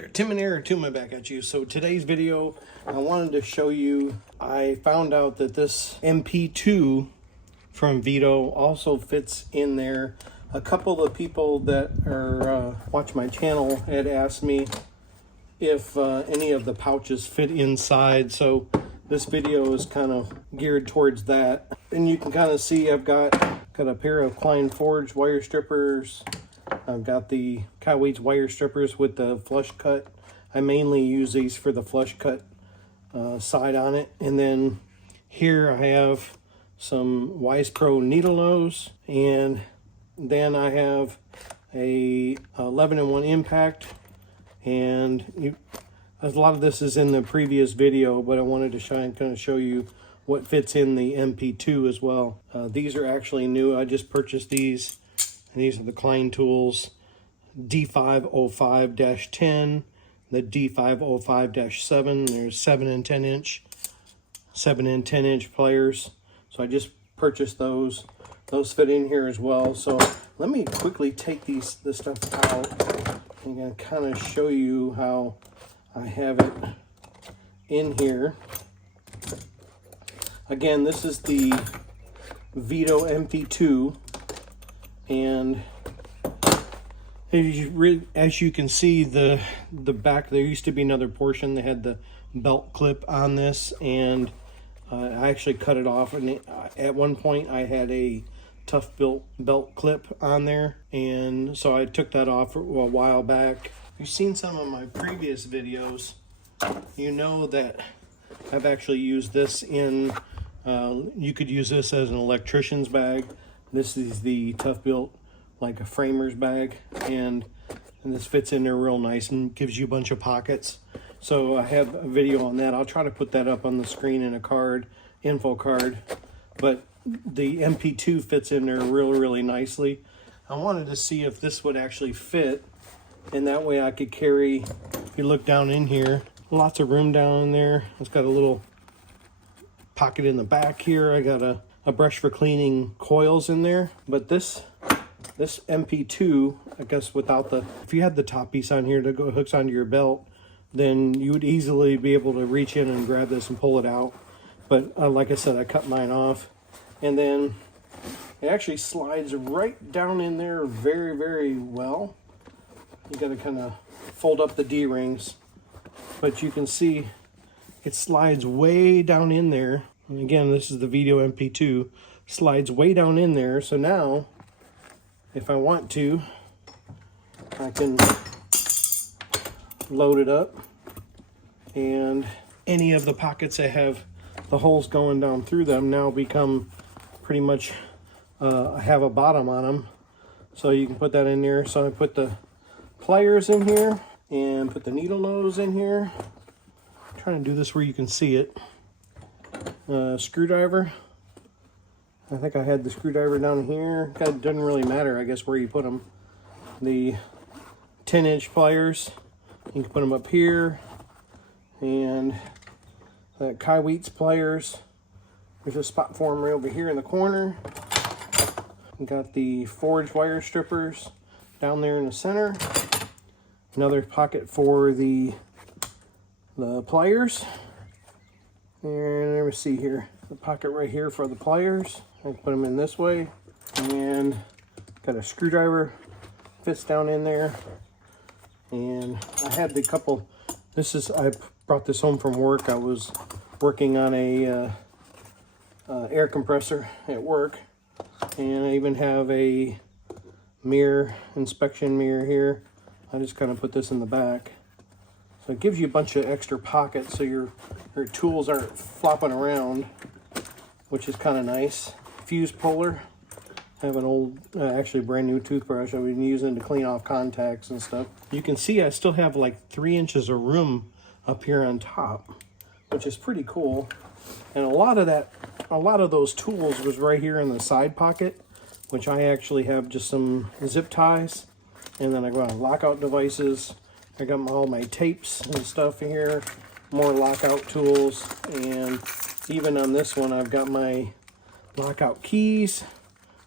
there, Tim and Eric, Tuma back at you. So today's video, I wanted to show you, I found out that this MP2 from Veto also fits in there. A couple of people that are watch my channel had asked me if any of the pouches fit inside. So this video is kind of geared towards that. And you can kind of see I've got a pair of Klein Forge wire strippers. I've got the Kyle-Waits wire strippers with the flush cut. I mainly use these for the flush cut side on it. And then here I have some Wise Pro needle nose, and then I have a 11-in-1 impact. And a lot of this is in the previous video, but I wanted to kind of show you what fits in the MP2 as well. These are actually new. I just purchased these. And these are the Klein Tools D505-10, the D505-7. There's 7 and 10 inch pliers. So I just purchased those. Those fit in here as well. So let me quickly take this stuff out and kind of show you how I have it in here. Again, this is the Veto MP2. And as you can see, the back, there used to be another portion that had the belt clip on this, and I actually cut it off. And at one point I had a tough belt clip on there, and so I took that off a while back. If you've seen some of my previous videos, you know that I've actually used this in, you could use this as an electrician's bag. This is the Tough Built, like a framer's bag, and this fits in there real nice and gives you a bunch of pockets. So I have a video on that. I'll try to put that up on the screen in a card, info card. But the MP2 fits in there really nicely. I wanted to see if this would actually fit, and that way I could carry, if you look down in here, lots of room down in there. It's got a little pocket in the back here. I got a brush for cleaning coils in there. But this MP2, I guess without if you had the top piece on here that hooks onto your belt, then you would easily be able to reach in and grab this and pull it out. But like I said, I cut mine off. And then it actually slides right down in there very well. You got to kind of fold up the D-rings. But you can see it slides way down in there. And again, this is the Veto MP2. Slides way down in there. So now, if I want to, I can load it up. And any of the pockets that have the holes going down through them now become pretty much have a bottom on them. So you can put that in there. So I put the pliers in here and put the needle nose in here. I'm trying to do this where you can see it. Screwdriver. I think I had the screwdriver down here. It doesn't really matter, I guess, where you put them. The 10-inch pliers, you can put them up here. And the Kyle-Waits pliers, there's a spot for them right over here in the corner. You got the Forge wire strippers down there in the center. Another pocket for the pliers. And let me see here, the pocket right here for the pliers. I put them in this way, and got a screwdriver, fits down in there. And I had the couple, I brought this home from work. I was working on a air compressor at work, and I even have a inspection mirror here. I just kind of put this in the back. So it gives you a bunch of extra pockets so your tools aren't flopping around, which is kind of nice. Fuse puller. I have an old, actually brand new toothbrush I've been using to clean off contacts and stuff. You can see I still have like 3 inches of room up here on top, which is pretty cool. And a lot of those tools was right here in the side pocket, which I actually have just some zip ties. And then I got lockout devices. I got all my tapes and stuff here, more lockout tools, and even on this one I've got my lockout keys,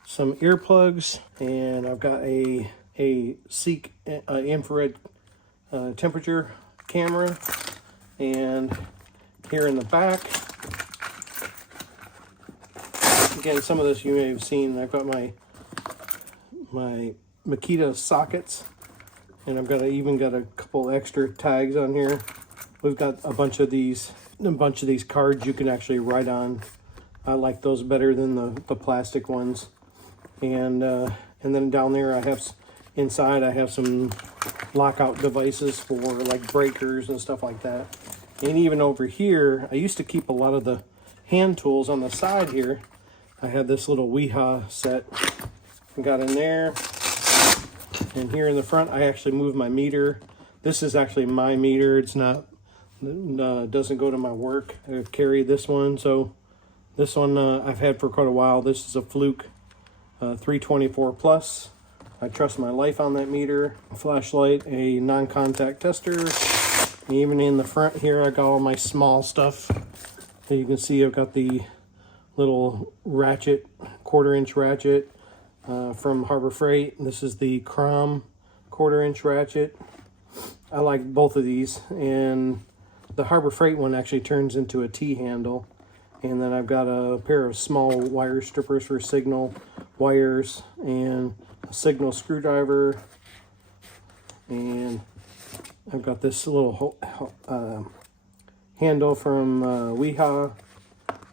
some earplugs, and I've got a Seek infrared temperature camera. And here in the back, again, some of this you may have seen. I've got my Makita sockets, and I've even got a couple extra tags on here. We've got a bunch of these cards you can actually write on. I like those better than the plastic ones. And then down there inside I have some lockout devices for like breakers and stuff like that. And even over here, I used to keep a lot of the hand tools on the side here. I had this little Weeha set I got in there. And here in the front, I actually moved my meter. This is actually my meter. It's not, doesn't go to my work. I carry this one. So this one I've had for quite a while. This is a Fluke 324 Plus. I trust my life on that meter. A flashlight, a non-contact tester. And even in the front here, I got all my small stuff. So you can see I've got the little ratchet, 1/4-inch ratchet from Harbor Freight. This is the Crom 1/4-inch ratchet. I like both of these. And the Harbor Freight one actually turns into a T-handle. And then I've got a pair of small wire strippers for signal wires and a signal screwdriver. And I've got this little handle from Weeha,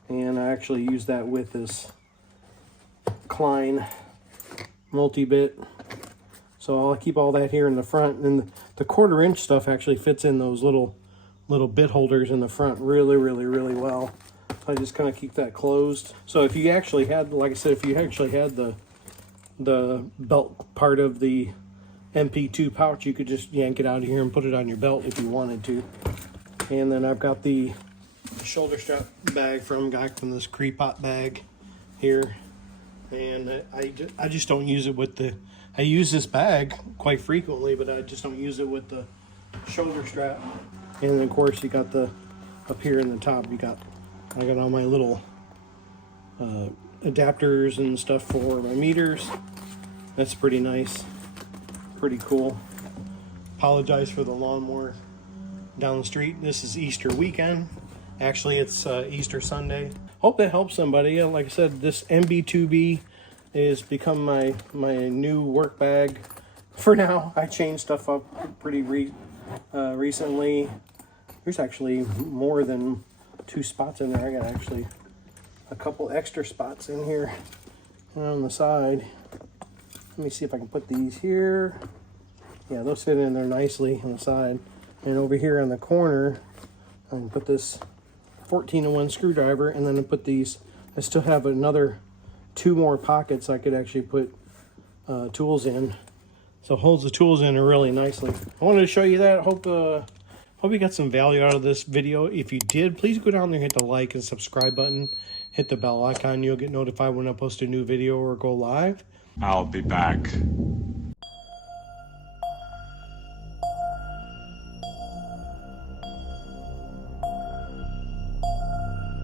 and I actually use that with this Klein multi-bit. So I'll keep all that here in the front, and the 1/4-inch stuff actually fits in those little bit holders in the front really well. So I just kind of keep that closed. So if you actually had, like I said, if you actually had the belt part of the MP2 pouch, you could just yank it out of here and put it on your belt if you wanted to. And then I've got the shoulder strap bag from this Creepot bag here. And I just don't use it with the, I use this bag quite frequently, but I just don't use it with the shoulder strap. And then of course you got up here in the top, I got all my little adapters and stuff for my meters. That's pretty nice. Pretty cool. Apologize for the lawnmower down the street. This is Easter weekend. Actually, it's Easter Sunday. Hope that helps somebody. Like I said, this MB2B has become my new work bag. For now, I changed stuff up pretty recently. There's actually more than 2 spots in there. I got actually a couple extra spots in here on the side. Let me see if I can put these here. Yeah, those fit in there nicely on the side. And over here on the corner, I can put this 14-in-1 screwdriver, and then I put these. I still have another 2 more pockets I could actually put tools in. So it holds the tools in really nicely. I wanted to show you that. Hope you got some value out of this video. If you did, please go down there, hit the like and subscribe button. Hit the bell icon. You'll get notified when I post a new video or go live. I'll be back.